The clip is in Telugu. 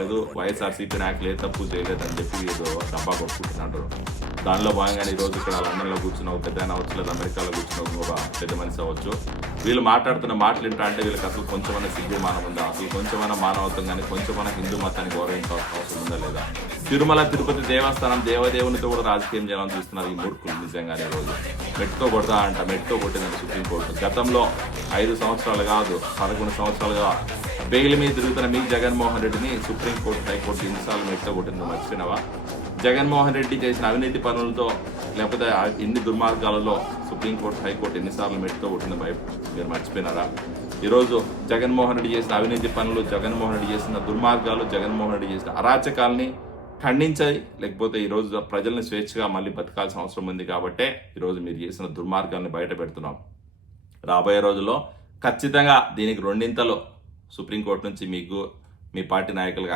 లేదు, వైఎస్ఆర్సీపీ నాయకులు ఏ తప్పు చేయలేదని చెప్పి ఏదో డబ్బా కొట్టుకుంటున్నారు. దానిలో భాగంగానే ఈరోజు ఇక్కడ లండన్లో కూర్చున్న ఒక పెద్ద ఆయన అవ్వచ్చు, లేదా అమెరికాలో కూర్చున్న ఒక పెద్ద మనిషి అవ్వచ్చు, వీళ్ళు మాట్లాడుతున్న మాటలు ఏంటంటే అంటే వీళ్ళకి అసలు కొంచెమైనా సిగ్గుమానం ఉందా, అసలు కొంచెమైనా మానవత్వం కానీ కొంచెమైనా హిందూ మతాన్ని గౌరవించాల్సిన అవసరం ఉందా లేదా? తిరుమల తిరుపతి దేవస్థానం దేవదేవునితో కూడా రాజకీయం చేయాలని చూస్తున్నారు ఈ మూర్ఖులు. నిజంగానే రోజు మెట్టుతో కొడతా అంట, మెట్టుతో కొట్టిందంట సుప్రీంకోర్టు. గతంలో 5 సంవత్సరాలు కాదు 11 సంవత్సరాలుగా బెయిల్ మీద తిరుగుతున్న మీ జగన్మోహన్ రెడ్డిని సుప్రీంకోర్టు హైకోర్టు ఎన్నిసార్లు మెట్టుతో కొట్టిందో మర్చిపోయినావా? జగన్మోహన్ రెడ్డి చేసిన అవినీతి పనులతో లేకపోతే ఎన్ని దుర్మార్గాలలో సుప్రీంకోర్టు హైకోర్టు ఎన్నిసార్లు మెట్టుతో కొట్టిందో మీరు మర్చిపోయినారా? ఈరోజు జగన్మోహన్ రెడ్డి చేసిన అవినీతి పనులు, జగన్మోహన్ రెడ్డి చేసిన దుర్మార్గాలు, జగన్మోహన్ రెడ్డి చేసిన అరాచకాల్ని ఖండించాయి. లేకపోతే ఈరోజు ప్రజల్ని స్వేచ్ఛగా మళ్ళీ బతకాల్సిన అవసరం ఉంది కాబట్టే ఈరోజు మీరు చేసిన దుర్మార్గాల్ని బయట పెడుతున్నాం. రాబోయే రోజుల్లో ఖచ్చితంగా దీనికి రెండింతలు సుప్రీంకోర్టు నుంచి మీకు మీ పార్టీ నాయకులకు